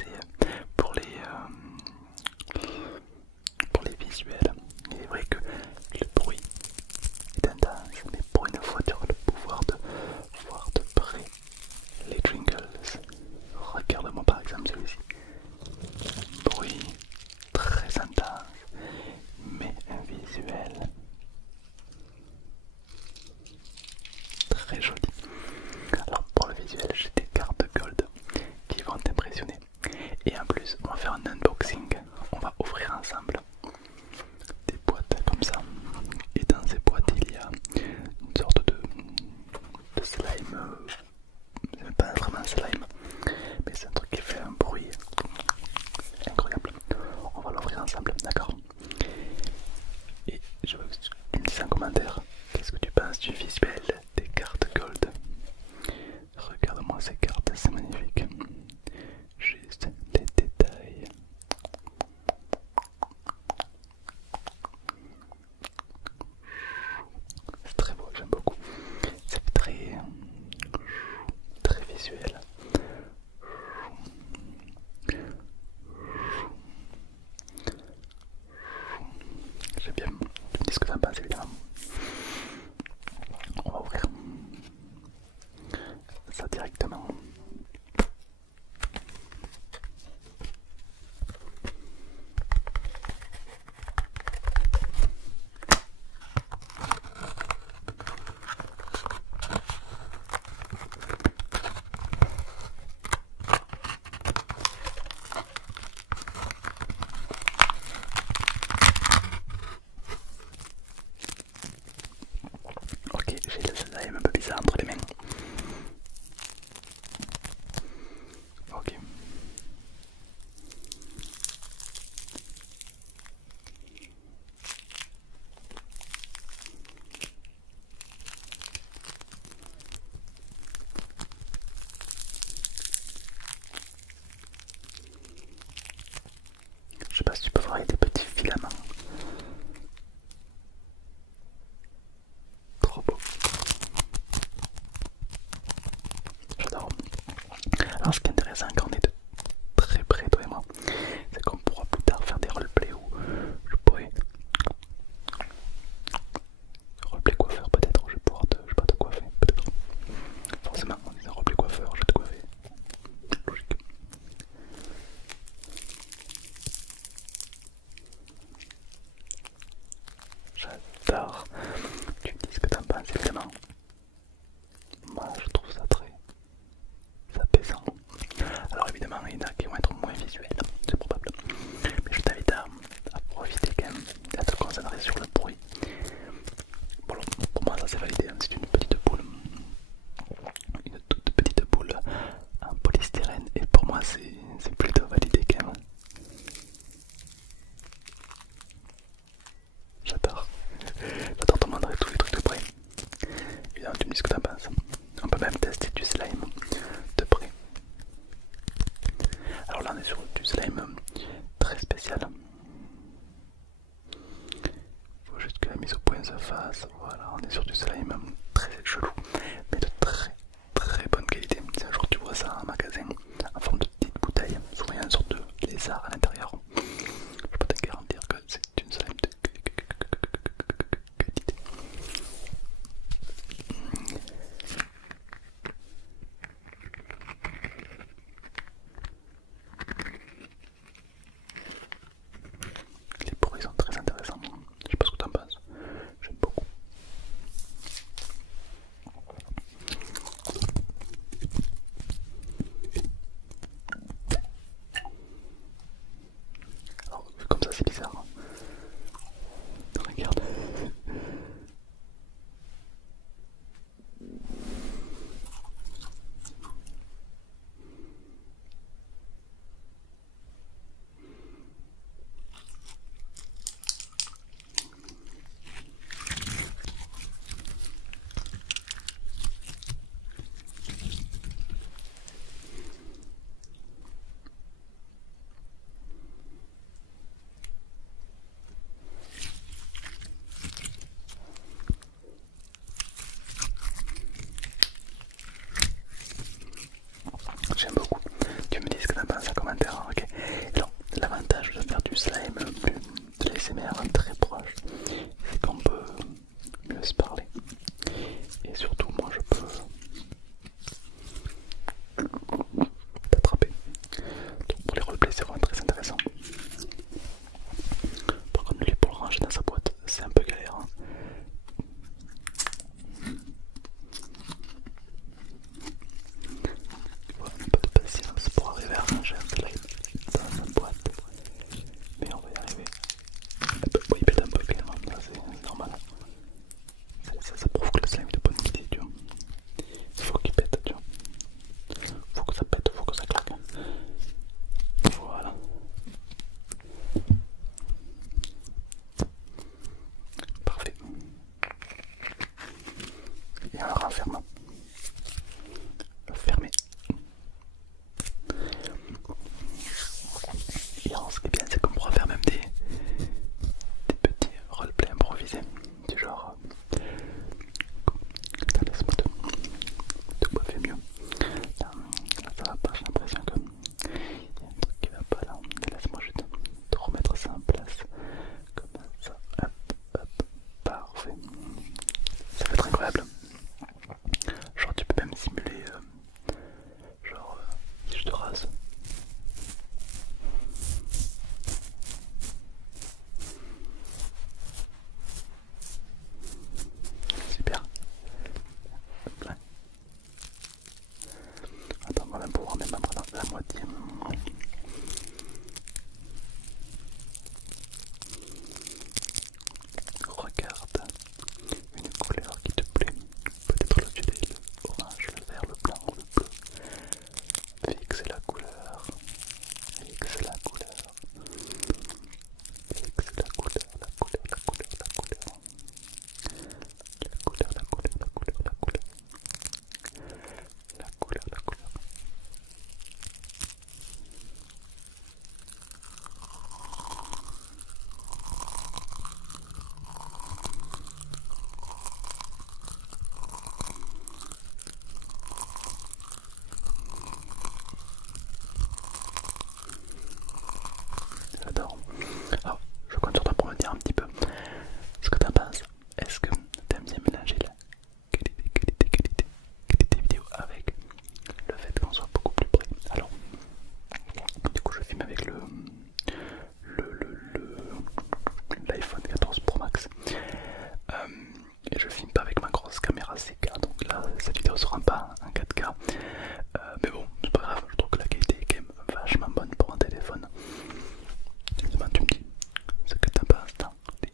c'est pour les visuels. Il est vrai que le bruit est intense, mais pour une fois tu auras le pouvoir de voir de près les jingles. Regarde-moi par exemple celui-ci. Bruit très intense, mais un visuel très joli. Alors pour le visuel, j'ai des cartes gold qui vont t'impressionner. Et en plus, on va faire un unboxing. On va ouvrir ensemble des boîtes comme ça. Et dans ces boîtes, il y a une sorte de slime. C'est même pas vraiment un slime, mais c'est un truc qui fait un bruit incroyable. On va l'ouvrir ensemble, d'accord? Et je veux que tu me dises en commentaire qu'est-ce que tu penses du visuel des cartes gold. Regarde-moi ces cartes, c'est magnifique. Juste les détails. C'est très beau, j'aime beaucoup. C'est très visuel. J'aime bien. Tu me dis ce que ça me passe évidemment. On va ouvrir ça directement. Ok, j'ai le slime un peu bizarre entre les mains. Ok. Je sais pas si tu peux voir avec des petits filaments. Trop beau. J'adore. Alors ce qui est intéressant quand on est de très près toi et moi, c'est qu'on pourra plus tard faire des roleplays où je pourrais roleplay coiffeur peut-être, je vais pouvoir je sais pas, te coiffer peut-être. Forcément on dit un roleplay coiffeur, je vais te coiffer. Logique. J'adore. Tu me dis ce que t'en penses évidemment. Moi je trouve ça très apaisant. Alors évidemment il y en a qui vont être moins visuels, c'est probable. Mais je t'invite à profiter quand même, à te concentrer sur le bruit. Bon, pour moi ça c'est validé, hein. C'est une petite boule. Une toute petite boule en polystyrène. Et pour moi c'est plutôt validé quand même. J'adore. J'adore te montrer tous les trucs de près. Évidemment tu me dis ce que t'en penses. On peut même tester du slime de près. Alors là on est sur du slime très spécial. Faut juste que la mise au point se fasse. Voilà, on est sur du slime très chelou, mais de très bonne qualité. Si un jour tu vois ça en magasin, en forme de petite bouteille, souvent il y a une sorte de lézard à l'intérieur. Je peux te garantir que c'est une slime de qualité. Les bruits sont très intéressants. Je sais pas ce que t'en penses. J'aime beaucoup. et on le renferme. Fermé. Et alors, ce qui est bien, c'est qu'on pourra faire même des petits roleplay improvisés. Du genre. Attends, laisse-moi te coiffer mieux. Là, ça va pas, j'ai l'impression que. Il y a un truc qui va pas là. Laisse-moi juste te remettre ça en place. Comme ça. Hop, hop. Parfait. Ça va être incroyable. Genre, tu peux même simuler. Genre, si je te rase. Super. Plein. Attends, on va même pouvoir même prendre la moitié. Regarde une couleur qui te plaît. Peut-être le violet, l'orange, le vert, le blanc ou le bleu. Fixe la couleur. Fixe la couleur. Fixe la couleur, la couleur, la couleur, la couleur. La couleur, la couleur, la couleur, la couleur. La couleur, la couleur. J'adore. Alors, je compte sur toi pour me dire un petit peu ce que t'en penses. Est-ce que t'aimes bien mélanger la qualité vidéo avec le fait qu'on soit beaucoup plus près? Alors, du coup, je filme avec l'iPhone 14 Pro Max et je filme pas avec ma grosse caméra 6K, donc là cette vidéo sera pas en 4K, mais bon, c'est pas grave, je trouve que la qualité est quand même vachement bonne pour un téléphone. Demain, tu me dis ce que t'as pas dans les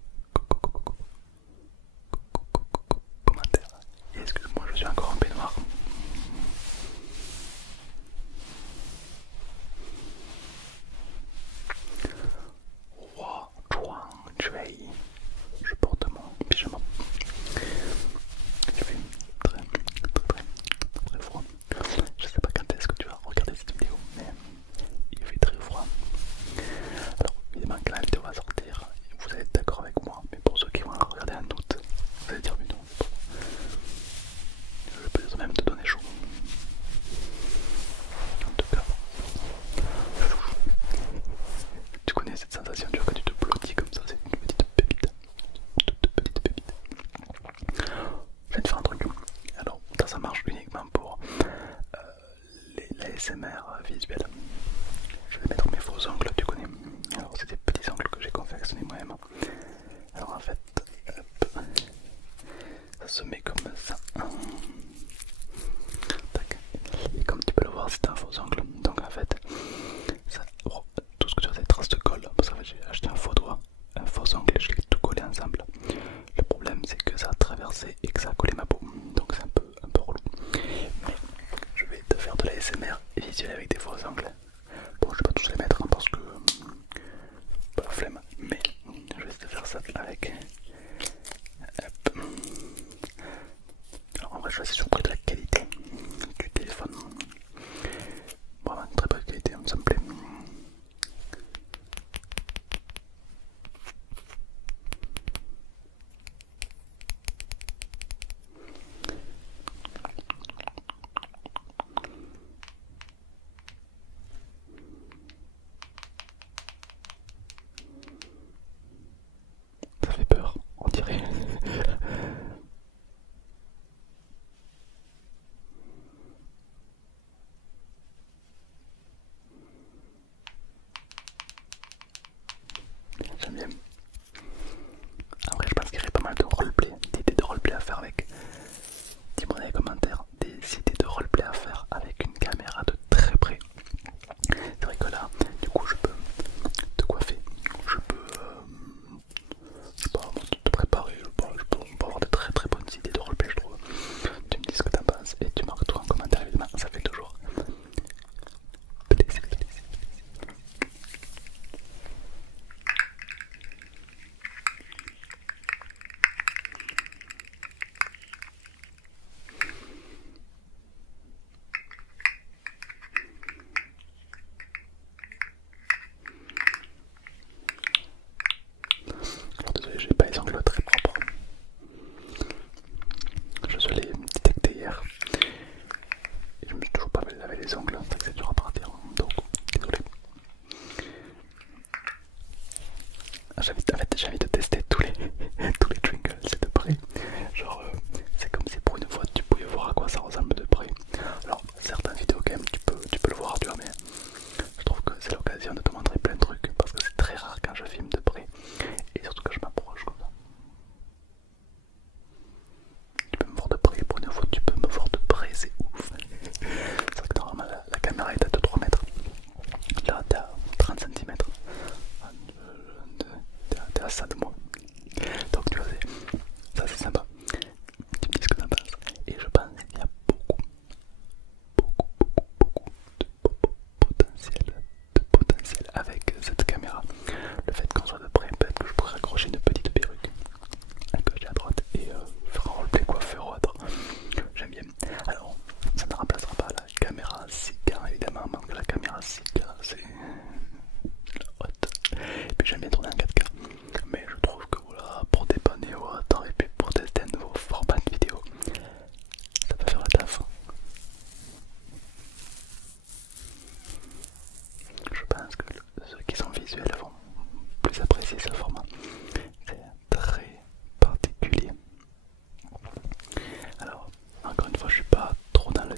commentaires. Et excuse-moi, je suis encore en peignoir. Je porte mon pyjama. Il fait très froid. Je sais pas quand est-ce que tu vas regarder cette vidéo, mais il fait très froid. Alors évidemment quand la vidéo va sortir, vous allez être d'accord avec moi, mais pour ceux qui vont la regarder en août, vous allez dire mais non, je peux même te donner chaud. En tout cas, tu connais cette sensation, tu vois, quand tu te blottis comme ça, c'est une petite pépite. Toute petite pépite. Je viens de faire un truc. Alors, ça marche uniquement pour l'ASMR visuel. Je vais mettre mes faux ongles, tu connais. Alors, c'est des petits ongles que j'ai confectionnés moi-même. Alors, en fait, hop, ça se met comme ça. Tac. Et comme tu peux le voir, c'est un faux ongle. Donc, en fait, ça, oh, tout ce que tu as, c'est des traces de colle. Parce qu'en fait, j'ai acheté un faux doigt, un faux ongle et je l'ai tout collé ensemble. Le problème, c'est que ça a traversé et que ça a collé ma peau. Donc, c'est un peu relou. Mais je vais te faire de la SMR visuelle avec des faux ongles. Bon, je vais pas tous les mettre hein, parce que pas la flemme, mais je vais te faire ça avec. Hop. Alors en vrai, je suis assez surpris de la qualité du téléphone. Vraiment une très bonne qualité, ça me plaît.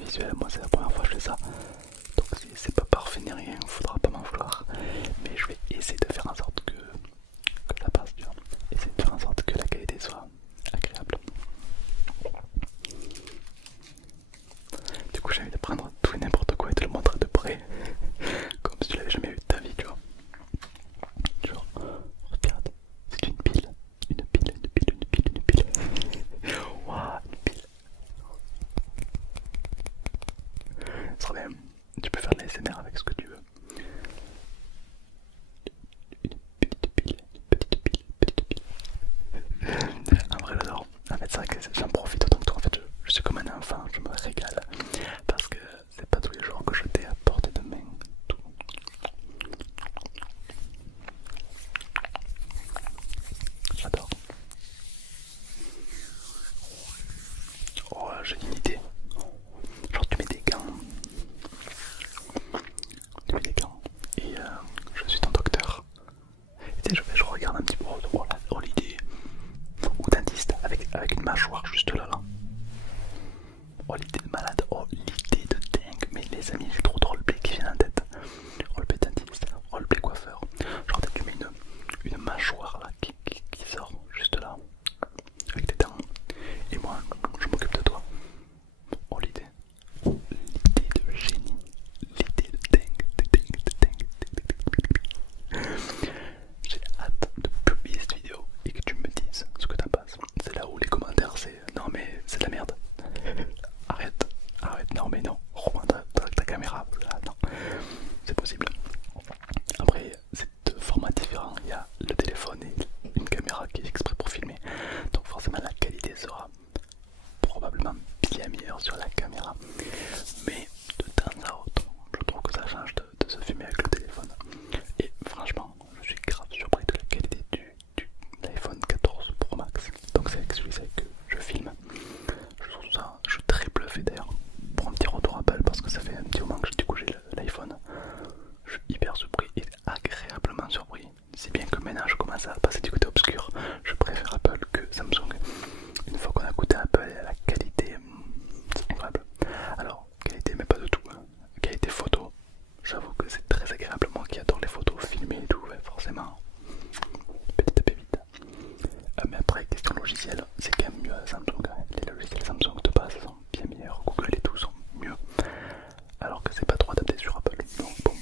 visuel, moi c'est la première fois que je fais ça. Donc si c'est pas parfait ni rien, faudra pas m'en vouloir. Mais je vais essayer de faire en sorte que ça passe, tu vois. Essayer de faire en sorte que la qualité soit agréable. Du coup j'ai envie de prendre tout et n'importe quoi et de le montrer de près. Comme si tu l'avais jamais vu de ta vie, tu vois. Genre, regarde, c'est une pile. Une pile, une pile, une pile, une pile. Waouh, une pile. Ça serait bien. Tu peux faire de l'ASMR avec ce que tu veux. Une petite pile, une petite pile, une petite pile. En vrai j'adore. En fait c'est vrai que j'en profite autant que toi. En fait je suis comme un enfant, je me régale. Parce que c'est pas tous les jours que je t'ai à portée de main. Tout. J'adore. Oh j'ai une idée. Genre tu mets des gants. Tu mets des gants. Et je suis ton docteur. Et tu sais, je regarde un petit peu. Oh l'idée. Ou dentiste avec une mâchoire juste là. Oh l'idée de malade. Oh l'idée de dingue. Mais les amis, j'ai trop de roleplay qui vient en tête. Roleplay dentiste, roleplay coiffeur. Genre tu mets une mâchoire là qui sort juste là. Avec tes dents. Et moi, je m'occupe de toi. Oh l'idée. Oh l'idée de génie. L'idée de dingue, de dingue, de dingue, de dingue. J'ai hâte de publier cette vidéo et que tu me dises ce que t'en penses. C'est là où les commentaires c'est non mais c'est de la merde. Arrête, arrête, non mais non. Romain ta caméra, là, non. C'est possible. Après c'est deux formats différents. Il y a le téléphone et une caméra qui est exprès pour filmer. Donc forcément la qualité sera probablement bien meilleure sur la caméra. Mais de temps à autre, je trouve que ça change de se filmer avec le téléphone. Et franchement, je suis grave surpris de la qualité du iPhone 14 Pro Max. Donc c'est avec celui-ci que je filme. Je trouve ça, je suis très bluffé d'ailleurs pour un petit retour Apple parce que ça fait un petit moment que du coup j'ai l'iPhone. Je suis hyper surpris et agréablement surpris. Si bien que maintenant je commence à passer du côté obscur, je préfère Apple que Samsung. Une fois qu'on a goûté Apple et la qualité, c'est incroyable. Alors, qualité mais pas de tout, hein. Qualité photo, j'avoue que c'est très agréable. Moi qui adore les photos filmées et tout, ouais, forcément, petite pépite. Mais après, question logicielle, c'est quand même mieux à Samsung. Hein. Les logiciels Samsung de base sont bien meilleurs, Google et tout sont mieux. Alors que c'est pas trop adapté sur Apple. Donc bon,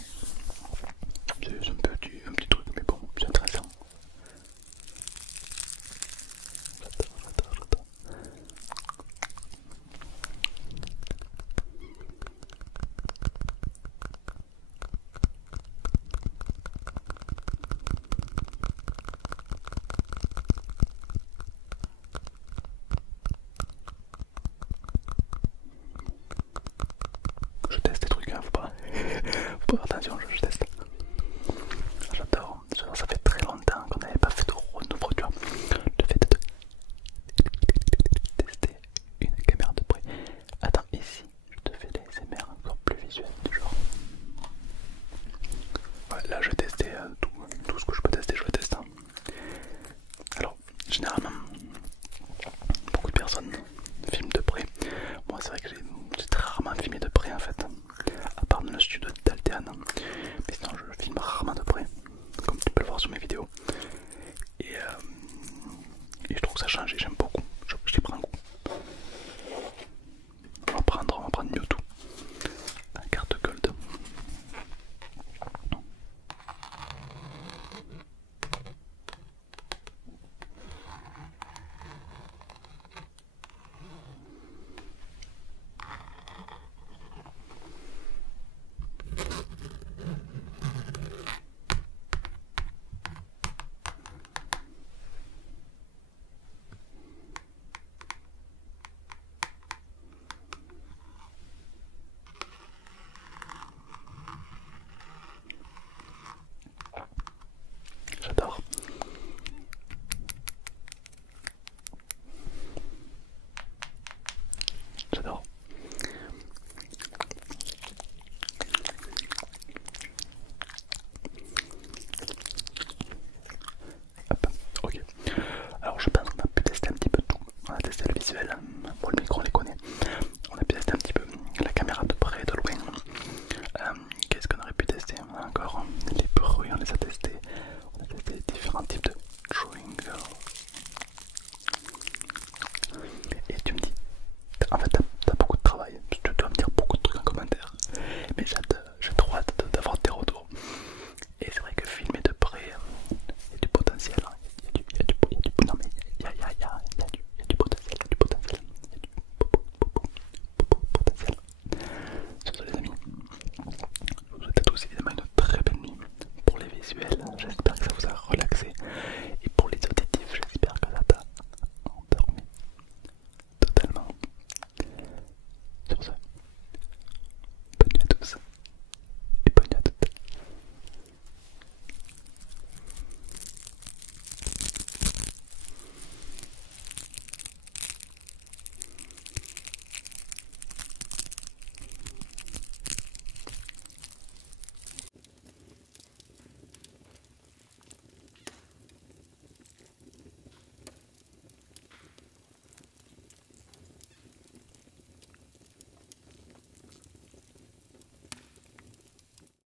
c'est un petit truc, mais bon, c'est intéressant. J'adore. Je teste des trucs, hein, faut pas faire attention, je teste. J'adore, ça fait très longtemps qu'on n'avait pas fait de renouveau, tu vois. Le fait de tester une caméra de près. Attends, ici, je te fais des ASMR encore plus visuels, du genre. Ouais, là je vais tester tout ce que je peux tester, je vais tester. Alors, généralement, beaucoup de personnes filment de près. Moi, c'est vrai que j'ai très rarement filmé de près en fait, à part dans le studio d'Alteane. Mais sinon, je filme rarement de près, comme tu peux le voir sur mes vidéos. Et je trouve que ça change et j'aime beaucoup. J'y prends goût. On va prendre Mewtwo, la carte gold. J'adore. J'adore. Hop, ok. Alors je pense qu'on a pu tester un petit peu tout. On a testé le visuel,